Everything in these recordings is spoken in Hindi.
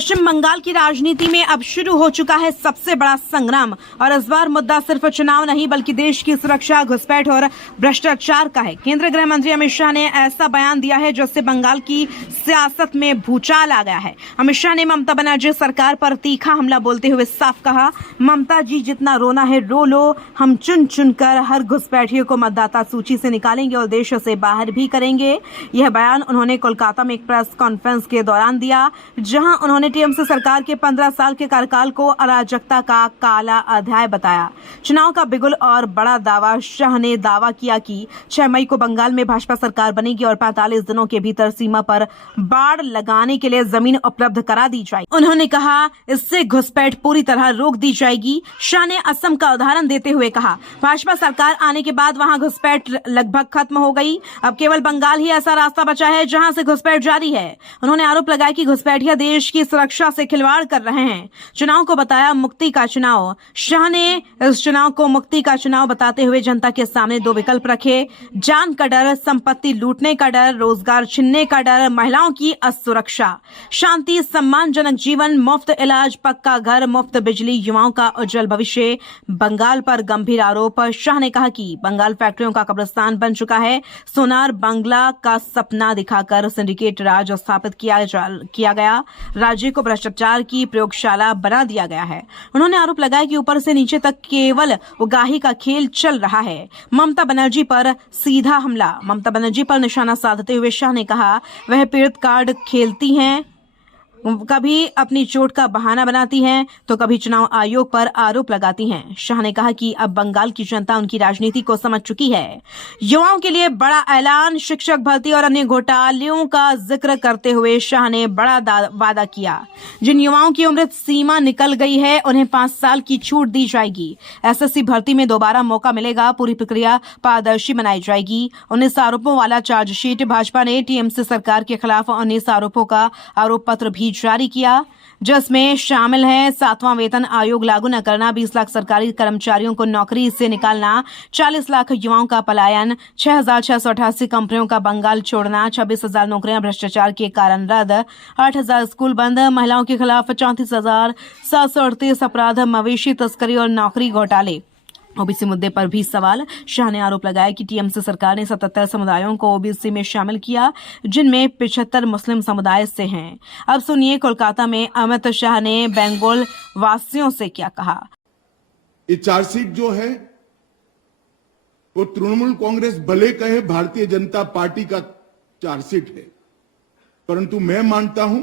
पश्चिम बंगाल की राजनीति में अब शुरू हो चुका है सबसे बड़ा संग्राम और इस बार मुद्दा सिर्फ चुनाव नहीं बल्कि देश की सुरक्षा, घुसपैठ और भ्रष्टाचार का है। केंद्रीय गृह मंत्री अमित शाह ने ऐसा बयान दिया है जिससे बंगाल की सियासत में भूचाल आ गया है। अमित शाह ने ममता बनर्जी सरकार पर तीखा हमला बोलते हुए साफ कहा, ममता जी जितना रोना है रो लो, हम चुन चुन कर हर घुसपैठियों को मतदाता सूची से निकालेंगे और देश से बाहर भी करेंगे। यह बयान उन्होंने कोलकाता में एक प्रेस कॉन्फ्रेंस के दौरान दिया, जहां उन्होंने टीएमसी सरकार के 15 साल के कार्यकाल को अराजकता का काला अध्याय बताया। चुनाव का बिगुल और बड़ा दावा, शाह ने दावा किया कि 6 मई को बंगाल में भाजपा सरकार बनेगी और 45 दिनों के भीतर सीमा पर बाड़ लगाने के लिए जमीन उपलब्ध करा दी जाएगी। उन्होंने कहा इससे घुसपैठ पूरी तरह रोक दी जाएगी। शाह ने असम का उदाहरण देते हुए कहा, भाजपा सरकार आने के बाद वहां घुसपैठ लगभग खत्म हो गई, अब केवल बंगाल ही ऐसा रास्ता बचा है जहां से घुसपैठ जारी है। उन्होंने आरोप लगाया कि घुसपैठिया देश की सुरक्षा से खिलवाड़ कर रहे हैं। चुनाव को बताया मुक्ति का चुनाव। शाह ने इस चुनाव को मुक्ति का चुनाव बताते हुए जनता के सामने 2 विकल्प रखे, जान का डर, संपत्ति लूटने का डर, रोजगार छीनने का डर, महिलाओं की असुरक्षा, शांति, सम्मानजनक जीवन, मुफ्त इलाज, पक्का घर, मुफ्त बिजली, युवाओं का उज्जवल भविष्य। बंगाल पर गंभीर आरोप। शाह ने कहा कि बंगाल फैक्ट्रियों का कब्रिस्तान बन चुका है। सोनार बांग्ला का सपना दिखाकर सिंडिकेट राज स्थापित किया गया। राज्य को भ्रष्टाचार की प्रयोगशाला बना दिया गया है। उन्होंने आरोप लगाया कि ऊपर से नीचे तक केवल उगाही का खेल चल रहा है। ममता बनर्जी पर सीधा हमला। ममता बनर्जी पर निशाना साधते हुए शाह ने कहा, वह पीड़ित कार्ड खेलती हैं, कभी अपनी चोट का बहाना बनाती हैं तो कभी चुनाव आयोग पर आरोप लगाती हैं। शाह ने कहा कि अब बंगाल की जनता उनकी राजनीति को समझ चुकी है। युवाओं के लिए बड़ा ऐलान। शिक्षक भर्ती और अन्य घोटालों का जिक्र करते हुए शाह ने बड़ा वादा किया। जिन युवाओं की उम्र सीमा निकल गई है उन्हें 5 साल की छूट दी जाएगी। एसएससी भर्ती में दोबारा मौका मिलेगा। पूरी प्रक्रिया पारदर्शी बनाई जाएगी। 19 आरोपों वाला चार्जशीट। भाजपा ने टीएमसी सरकार के खिलाफ 19 आरोपों का आरोप पत्र भी जारी किया, जिसमें शामिल है 7वां वेतन आयोग लागू न करना, 20 लाख सरकारी कर्मचारियों को नौकरी से निकालना, 40 लाख युवाओं का पलायन, 6,688 कंपनियों का बंगाल छोड़ना, 26,000 नौकरियां भ्रष्टाचार के कारण रद्द, 8,000 स्कूल बंद, महिलाओं के खिलाफ 34,738 अपराध, मवेशी तस्करी और नौकरी घोटाले। ओबीसी मुद्दे पर भी सवाल। शाह ने आरोप लगाया कि टीएमसी सरकार ने 77 समुदायों को ओबीसी में शामिल किया, जिनमें 75 मुस्लिम समुदाय से हैं। अब सुनिए कोलकाता में अमित शाह ने बंगाल वासियों से क्या कहा। ये चार्जशीट जो है वो तृणमूल कांग्रेस भले कहे भारतीय जनता पार्टी का चार्जशीट है, परंतु मैं मानता हूं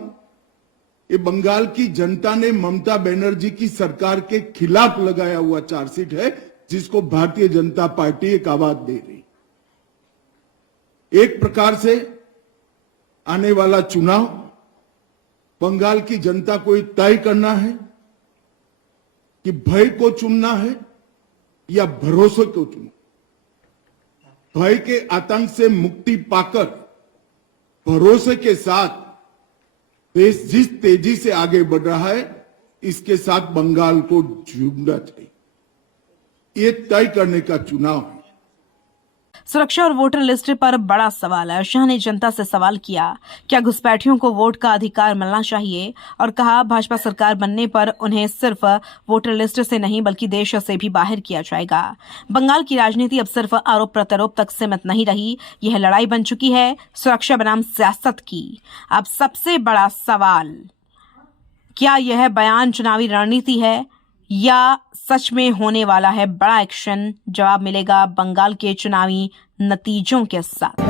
ये बंगाल की जनता ने ममता बनर्जी की सरकार के खिलाफ लगाया हुआ चार्जशीट है, जिसको भारतीय जनता पार्टी एक आवाज दे रही। एक प्रकार से आने वाला चुनाव बंगाल की जनता को तय करना है कि भय को चुनना है या भरोसे को चुनना। भय के आतंक से मुक्ति पाकर भरोसे के साथ देश जिस तेजी से आगे बढ़ रहा है, इसके साथ बंगाल को जुड़ना चाहिए। ये तय करने का चुनाव है। सुरक्षा और वोटर लिस्ट पर बड़ा सवाल है। शाह ने जनता से सवाल किया, क्या घुसपैठियों को वोट का अधिकार मिलना चाहिए, और कहा भाजपा सरकार बनने पर उन्हें सिर्फ वोटर लिस्ट से नहीं बल्कि देश से भी बाहर किया जाएगा। बंगाल की राजनीति अब सिर्फ आरोप प्रत्यारोप तक सीमित नहीं रही, यह लड़ाई बन चुकी है सुरक्षा बनाम सियासत की। अब सबसे बड़ा सवाल, क्या यह बयान चुनावी रणनीति है या सच में होने वाला है बड़ा एक्शन? जवाब मिलेगा बंगाल के चुनावी नतीजों के साथ।